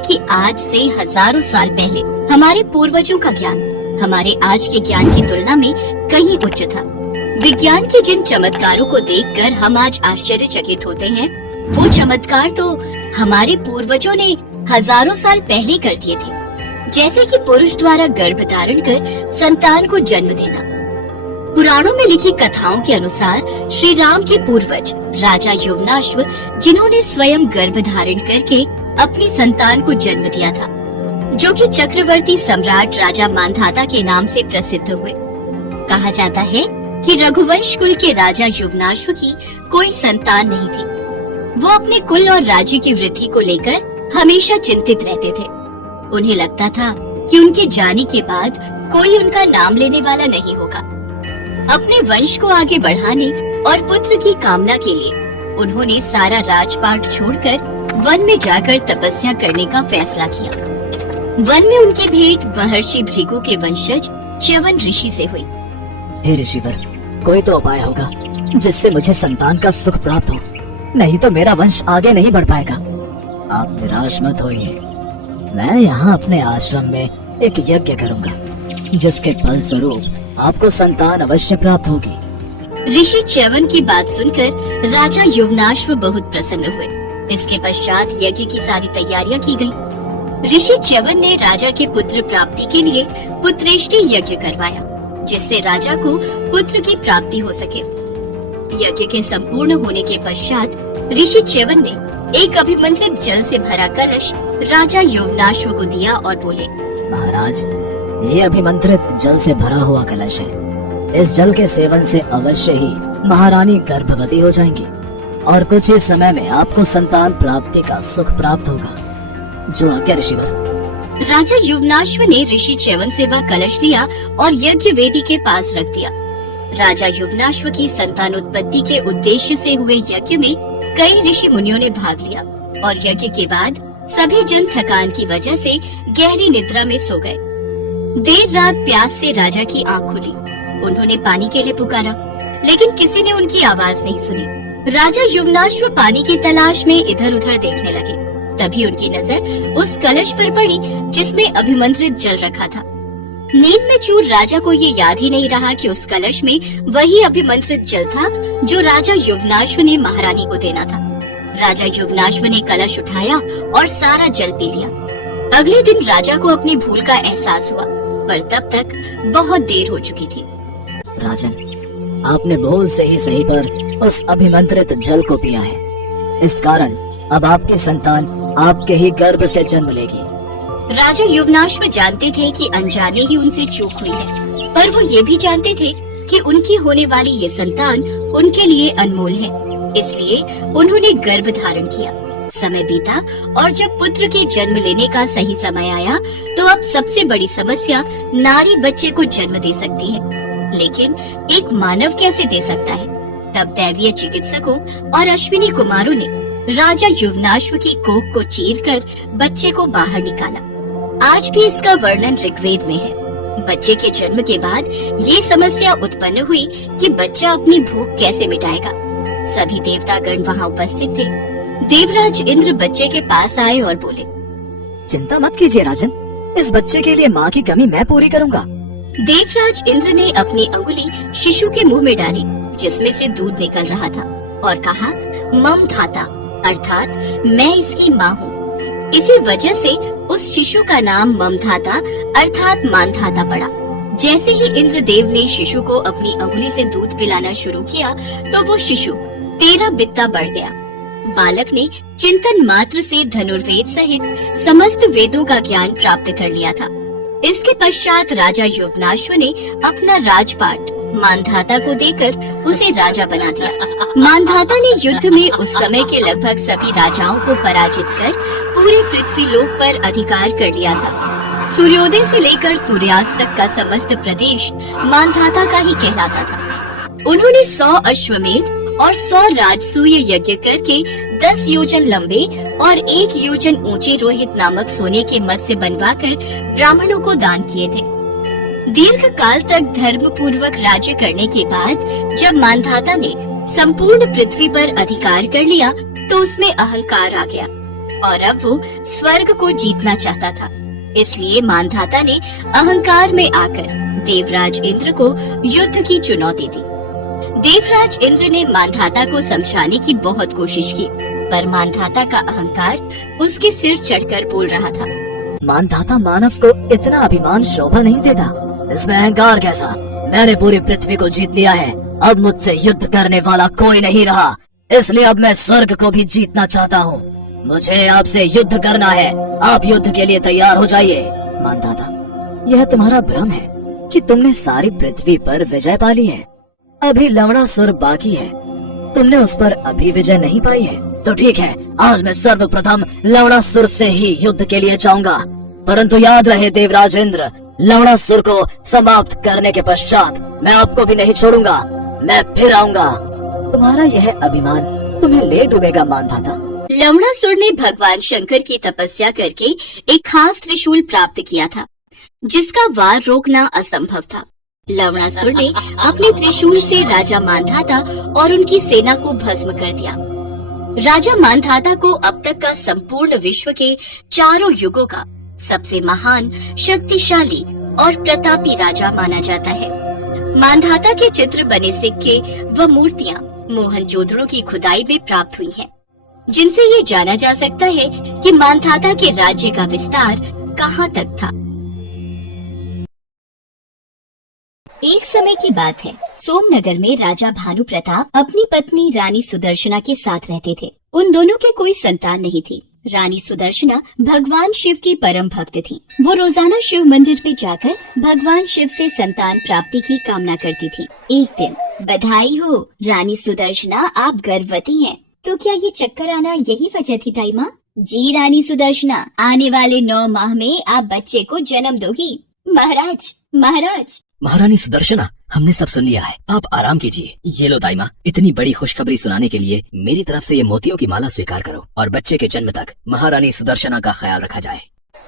कि आज से हजारों साल पहले हमारे पूर्वजों का ज्ञान हमारे आज के ज्ञान की तुलना में कहीं उच्च था। विज्ञान के जिन चमत्कारों को देखकर हम आज आश्चर्यचकित होते हैं, वो चमत्कार तो हमारे पूर्वजों ने हजारों साल पहले कर दिए थे। जैसे कि पुरुष द्वारा गर्भ धारण कर संतान को जन्म देना। पुराणों में लिखी कथाओं के अनुसार श्री राम के पूर्वज राजा युवनाश्व, जिन्होंने स्वयं गर्भ धारण करके अपनी संतान को जन्म दिया था, जो कि चक्रवर्ती सम्राट राजा मांधाता के नाम से प्रसिद्ध हुए। कहा जाता है कि रघुवंश कुल के राजा युवनाश्व की कोई संतान नहीं थी। वो अपने कुल और राज्य की वृद्धि को लेकर हमेशा चिंतित रहते थे। उन्हें लगता था कि उनके जाने के बाद कोई उनका नाम लेने वाला नहीं होगा। अपने वंश को आगे बढ़ाने और पुत्र की कामना के लिए उन्होंने सारा राजपाट छोड़कर वन में जाकर तपस्या करने का फैसला किया। वन में उनकी भेंट महर्षि भृगु के वंशज च्यवन ऋषि से हुई। हे ऋषिवर, कोई तो उपाय होगा जिससे मुझे संतान का सुख प्राप्त हो, नहीं तो मेरा वंश आगे नहीं बढ़ पाएगा। आप निराश मत होइए, मैं यहाँ अपने आश्रम में एक यज्ञ करूँगा, जिसके फल स्वरूप आपको संतान अवश्य प्राप्त होगी। ऋषि च्यवन की बात सुनकर राजा युवनाश्व बहुत प्रसन्न हुए। इसके पश्चात यज्ञ की सारी तैयारियां की गयी। ऋषि च्यवन ने राजा के पुत्र प्राप्ति के लिए पुत्रेष्टि यज्ञ करवाया, जिससे राजा को पुत्र की प्राप्ति हो सके। यज्ञ के संपूर्ण होने के पश्चात ऋषि च्यवन ने एक अभिमंत्रित जल से भरा कलश राजा युवनाश्व को दिया और बोले, महाराज, ये अभिमंत्रित जल से भरा हुआ कलश है। इस जल के सेवन से अवश्य ही महारानी गर्भवती हो जाएंगी और कुछ ही समय में आपको संतान प्राप्ति का सुख प्राप्त होगा। जो आज्ञा ऋषिवर। राजा युवनाश्व ने ऋषि च्यवन से वह कलश लिया और यज्ञ वेदी के पास रख दिया। राजा युवनाश्व की संतानोत्पत्ति के उद्देश्य से हुए यज्ञ में कई ऋषि मुनियों ने भाग लिया और यज्ञ के बाद सभी जन थकान की वजह से गहरी निद्रा में सो गए। देर रात प्यास से राजा की आंख खुली। उन्होंने पानी के लिए पुकारा, लेकिन किसी ने उनकी आवाज नहीं सुनी। राजा युवनाश्व पानी की तलाश में इधर उधर देखने लगे। तभी उनकी नजर उस कलश पर पड़ी जिसमें अभिमंत्रित जल रखा था। नींद में चूर राजा को ये याद ही नहीं रहा कि उस कलश में वही अभिमंत्रित जल था जो राजा युवनाश्व ने महारानी को देना था। राजा युवनाश्व ने कलश उठाया और सारा जल पी लिया। अगले दिन राजा को अपनी भूल का एहसास हुआ, पर तब तक बहुत देर हो चुकी थी। राजन, आपने भूल से ही सही पर उस अभिमंत्रित जल को पिया है। इस कारण अब आपकी संतान आपके ही गर्भ से जन्म लेगी। राजा युवनाश्व जानते थे कि अनजाने ही उनसे चूक हुई है, पर वो ये भी जानते थे कि उनकी होने वाली ये संतान उनके लिए अनमोल है। इसलिए उन्होंने गर्भ धारण किया। समय बीता और जब पुत्र के जन्म लेने का सही समय आया, तो अब सबसे बड़ी समस्या नारी बच्चे को जन्म दे सकती है, लेकिन एक मानव कैसे दे सकता है। तब दैवीय चिकित्सकों और अश्विनी कुमारों ने राजा युवनाश्व की कोख को चीरकर बच्चे को बाहर निकाला। आज भी इसका वर्णन ऋग्वेद में है। बच्चे के जन्म के बाद ये समस्या उत्पन्न हुई कि बच्चा अपनी भूख कैसे मिटाएगा। सभी देवतागण वहाँ उपस्थित थे। देवराज इंद्र बच्चे के पास आए और बोले, चिंता मत कीजिए राजन, इस बच्चे के लिए माँ की कमी मैं पूरी करूँगा। देवराज इंद्र ने अपनी अंगुली शिशु के मुंह में डाली, जिसमें से दूध निकल रहा था, और कहा, मम धाता, अर्थात मैं इसकी माँ हूँ। इसी वजह से उस शिशु का नाम ममधाता अर्थात मानधाता पड़ा। जैसे ही इंद्रदेव ने शिशु को अपनी अंगुली से दूध पिलाना शुरू किया, तो वो शिशु 13 बित्ता बढ़ गया। बालक ने चिंतन मात्र से धनुर्वेद सहित समस्त वेदों का ज्ञान प्राप्त कर लिया था। इसके पश्चात राजा युवनाश्व ने अपना राजपाट मानधाता को देकर उसे राजा बना दिया। मानधाता ने युद्ध में उस समय के लगभग सभी राजाओं को पराजित कर पूरे पृथ्वी लोक पर अधिकार कर लिया था। सूर्योदय से लेकर सूर्यास्त तक का समस्त प्रदेश मानधाता का ही कहलाता था। उन्होंने 100 अश्वमेध और 100 राजसूय यज्ञ करके 10 योजन लंबे और 1 योजन ऊंचे रोहित नामक सोने के मत्स्य बनवाकर ब्राह्मणों को दान किए थे। दीर्घ काल तक धर्म पूर्वक राज्य करने के बाद जब मानधाता ने संपूर्ण पृथ्वी पर अधिकार कर लिया, तो उसमें अहंकार आ गया। और अब वो स्वर्ग को जीतना चाहता था। इसलिए मानधाता ने अहंकार में आकर देवराज इंद्र को युद्ध की चुनौती दी। देवराज इंद्र ने मानधाता को समझाने की बहुत कोशिश की, पर मानधाता का अहंकार उसके सिर चढ़कर बोल रहा था। मानधाता मानव को इतना अभिमान शोभा नहीं देता। इसमें अहंकार कैसा? मैंने पूरी पृथ्वी को जीत लिया है। अब मुझसे युद्ध करने वाला कोई नहीं रहा, इसलिए अब मैं स्वर्ग को भी जीतना चाहता हूँ। मुझे आपसे युद्ध करना है। आप युद्ध के लिए तैयार हो जाइए। मानधाता, यह तुम्हारा भ्रम है कि तुमने सारी पृथ्वी पर विजय पा ली है। अभी लवणासुर बाकी है। तुमने उस पर अभी विजय नहीं पाई है। तो ठीक है, आज मैं सर्वप्रथम लवणासुर से ही युद्ध के लिए जाऊंगा। परंतु याद रहे देवराज इंद्र, लवणासुर को समाप्त करने के पश्चात मैं आपको भी नहीं छोड़ूंगा। मैं फिर आऊंगा। तुम्हारा यह अभिमान तुम्हें ले डूबेगा मानधाता। लवणासुर ने भगवान शंकर की तपस्या करके एक खास त्रिशूल प्राप्त किया था, जिसका वार रोकना असंभव था। लवणासुर ने अपने त्रिशूल से राजा मानधाता और उनकी सेना को भस्म कर दिया। राजा मानधाता को अब तक का संपूर्ण विश्व के चारों युगों का सबसे महान, शक्तिशाली और प्रतापी राजा माना जाता है। मानधाता के चित्र बने सिक्के व मूर्तियां मोहनजोदड़ो की खुदाई में प्राप्त हुई हैं, जिनसे ये जाना जा सकता है कि मानधाता के राज्य का विस्तार कहाँ तक था। एक समय की बात है, सोमनगर में राजा भानु प्रताप अपनी पत्नी रानी सुदर्शना के साथ रहते थे। उन दोनों के कोई संतान नहीं थी। रानी सुदर्शना भगवान शिव की परम भक्त थी। वो रोजाना शिव मंदिर में जाकर भगवान शिव से संतान प्राप्ति की कामना करती थी। एक दिन, बधाई हो रानी सुदर्शना, आप गर्भवती हैं। तो क्या ये चक्कर आना यही वजह थी ताई माँ? जी रानी सुदर्शना, आने वाले 9 माह में आप बच्चे को जन्म दोगी। महाराज, महाराज। महारानी सुदर्शना, हमने सब सुन लिया है। आप आराम कीजिए। ये लो दाई माँ, इतनी बड़ी खुशखबरी सुनाने के लिए मेरी तरफ से ये मोतियों की माला स्वीकार करो और बच्चे के जन्म तक महारानी सुदर्शना का ख्याल रखा जाए।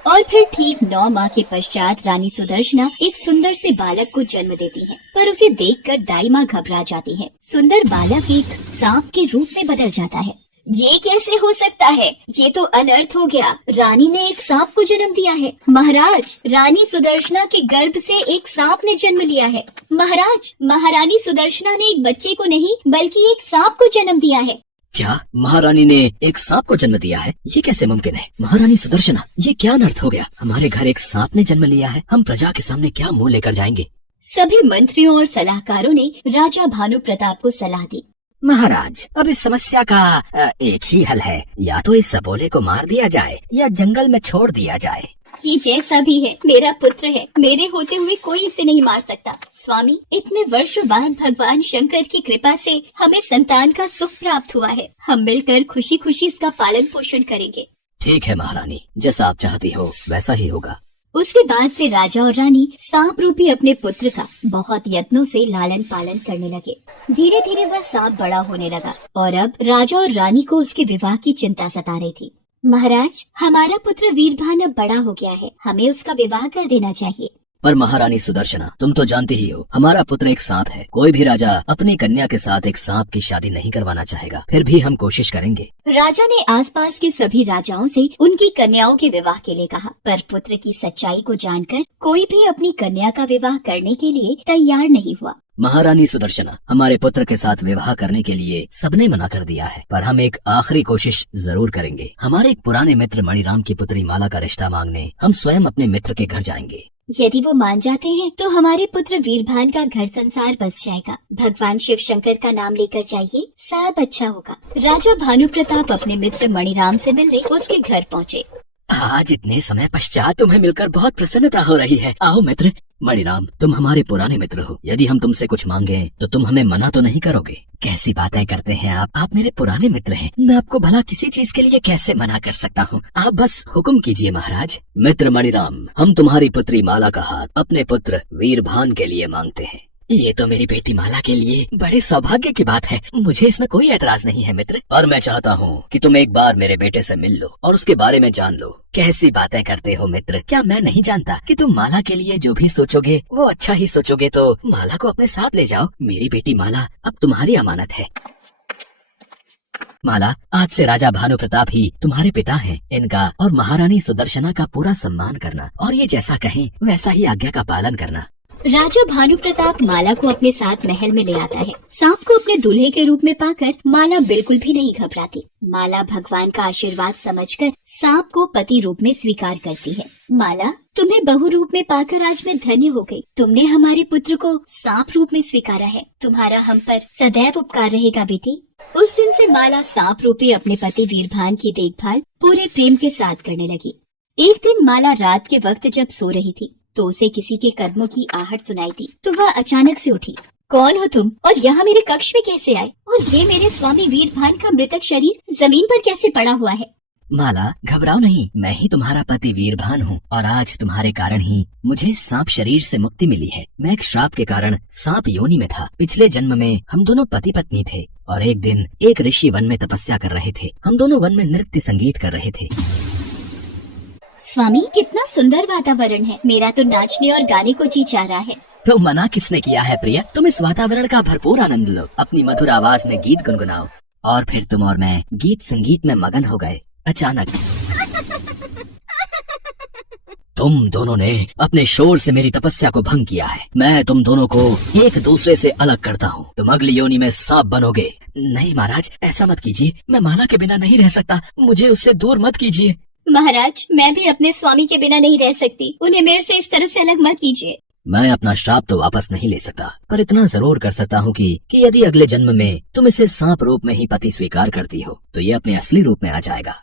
और फिर ठीक 9 माह के पश्चात रानी सुदर्शना एक सुंदर से बालक को जन्म देती है, पर उसे देखकर दाई माँ घबरा जाती है। सुंदर बालक एक सांप के रूप में बदल जाता है। ये कैसे हो सकता है? ये तो अनर्थ हो गया। रानी ने एक सांप को जन्म दिया है। महाराज, रानी सुदर्शना के गर्भ से एक सांप ने जन्म लिया है। महाराज, महारानी सुदर्शना ने एक बच्चे को नहीं बल्कि एक सांप को जन्म दिया है। क्या महारानी ने एक सांप को जन्म दिया है? ये कैसे मुमकिन है? महारानी सुदर्शना, ये क्या अनर्थ हो गया? हमारे घर एक सांप ने जन्म लिया है। हम प्रजा के सामने क्या मुंह लेकर जाएंगे? सभी मंत्रियों और सलाहकारों ने राजा भानु प्रताप को सलाह दी। महाराज, अब इस समस्या का एक ही हल है। या तो इस सबोले को मार दिया जाए या जंगल में छोड़ दिया जाए। ये जैसा भी है, मेरा पुत्र है। मेरे होते हुए कोई इसे नहीं मार सकता। स्वामी, इतने वर्षों बाद भगवान शंकर की कृपा से हमें संतान का सुख प्राप्त हुआ है। हम मिलकर खुशी खुशी इसका पालन पोषण करेंगे। ठीक है महारानी, जैसा आप चाहती हो वैसा ही होगा। उसके बाद से राजा और रानी सांप रूपी अपने पुत्र का बहुत यत्नों से लालन पालन करने लगे। धीरे धीरे वह सांप बड़ा होने लगा और अब राजा और रानी को उसके विवाह की चिंता सता रही थी। महाराज, हमारा पुत्र वीरभान अब बड़ा हो गया है, हमें उसका विवाह कर देना चाहिए। पर महारानी सुदर्शना, तुम तो जानती ही हो हमारा पुत्र एक सांप है। कोई भी राजा अपनी कन्या के साथ एक सांप की शादी नहीं करवाना चाहेगा। फिर भी हम कोशिश करेंगे। राजा ने आसपास के सभी राजाओं से उनकी कन्याओं के विवाह के लिए कहा, पर पुत्र की सच्चाई को जानकर कोई भी अपनी कन्या का विवाह करने के लिए तैयार नहीं हुआ। महारानी सुदर्शना, हमारे पुत्र के साथ विवाह करने के लिए सबने मना कर दिया है, पर हम एक आखिरी कोशिश जरूर करेंगे। हमारे एक पुराने मित्र मणिराम की पुत्री माला का रिश्ता मांगने हम स्वयं अपने मित्र के घर जाएंगे। यदि वो मान जाते हैं तो हमारे पुत्र वीरभान का घर संसार बस जाएगा। भगवान शिव शंकर का नाम लेकर जाइए, सब अच्छा होगा। राजा भानु प्रताप अपने मित्र मणिराम से मिलने उसके घर पहुँचे। आज इतने समय पश्चात तुम्हें मिलकर बहुत प्रसन्नता हो रही है। आओ मित्र। मणिराम, तुम हमारे पुराने मित्र हो। यदि हम तुमसे कुछ मांगे तो तुम हमें मना तो नहीं करोगे? कैसी बातें करते हैं आप मेरे पुराने मित्र हैं। मैं आपको भला किसी चीज के लिए कैसे मना कर सकता हूँ? आप बस हुक्म कीजिए महाराज। मित्र मणिराम, हम तुम्हारी पुत्री माला का हाथ अपने पुत्र वीरभान के लिए मांगते हैं। ये तो मेरी बेटी माला के लिए बड़े सौभाग्य की बात है। मुझे इसमें कोई एतराज नहीं है मित्र। और मैं चाहता हूँ कि तुम एक बार मेरे बेटे से मिल लो और उसके बारे में जान लो। कैसी बातें करते हो मित्र? क्या मैं नहीं जानता कि तुम माला के लिए जो भी सोचोगे वो अच्छा ही सोचोगे? तो माला को अपने साथ ले जाओ। मेरी बेटी माला अब तुम्हारी अमानत है। माला, आज से राजा भानु प्रताप ही तुम्हारे पिता हैं। इनका और महारानी सुदर्शना का पूरा सम्मान करना और ये जैसा कहें वैसा ही आज्ञा का पालन करना। राजा भानु प्रताप माला को अपने साथ महल में ले आता है। सांप को अपने दूल्हे के रूप में पाकर माला बिल्कुल भी नहीं घबराती। माला भगवान का आशीर्वाद समझकर सांप को पति रूप में स्वीकार करती है। माला, तुम्हें बहु रूप में पाकर आज मैं धन्य हो गई। तुमने हमारे पुत्र को सांप रूप में स्वीकारा है। तुम्हारा हम पर सदैव उपकार रहेगा बेटी। उस दिन से माला सांप रूपी अपने पति वीरभान की देखभाल पूरे प्रेम के साथ करने लगी। एक दिन माला रात के वक्त जब सो रही थी तो उसे किसी के कदमों की आहट सुनाई दी। तो वह अचानक से उठी। कौन हो तुम और यहाँ मेरे कक्ष में कैसे आए? और ये मेरे स्वामी वीरभान का मृतक शरीर जमीन पर कैसे पड़ा हुआ है? माला, घबराओ नहीं, मैं ही तुम्हारा पति वीरभान हूँ और आज तुम्हारे कारण ही मुझे सांप शरीर से मुक्ति मिली है। मैं एक श्राप के कारण सांप योनि में था। पिछले जन्म में हम दोनों पति पत्नी थे और एक दिन एक ऋषि वन में तपस्या कर रहे थे। हम दोनों वन में नृत्य संगीत कर रहे थे। स्वामी, कितना सुंदर वातावरण है। मेरा तो नाचने और गाने को जी चाह रहा है। तो मना किसने किया है प्रिय? तुम इस वातावरण का भरपूर आनंद लो। अपनी मधुर आवाज में गीत गुनगुनाओ। और फिर तुम और मैं गीत संगीत में मगन हो गए। अचानक तुम दोनों ने अपने शोर से मेरी तपस्या को भंग किया है। मैं तुम दोनों को एक दूसरे से अलग करता हूँ। तुम अगली योनि में सांप बनोगे। नहीं महाराज, ऐसा मत कीजिए। मैं माला के बिना नहीं रह सकता। मुझे उससे दूर मत कीजिए। महाराज, मैं भी अपने स्वामी के बिना नहीं रह सकती। उन्हें मेरे से इस तरह से अलग मत कीजिए। मैं अपना श्राप तो वापस नहीं ले सकता, पर इतना जरूर कर सकता हूँ कि यदि अगले जन्म में तुम इसे सांप रूप में ही पति स्वीकार करती हो तो ये अपने असली रूप में आ जाएगा।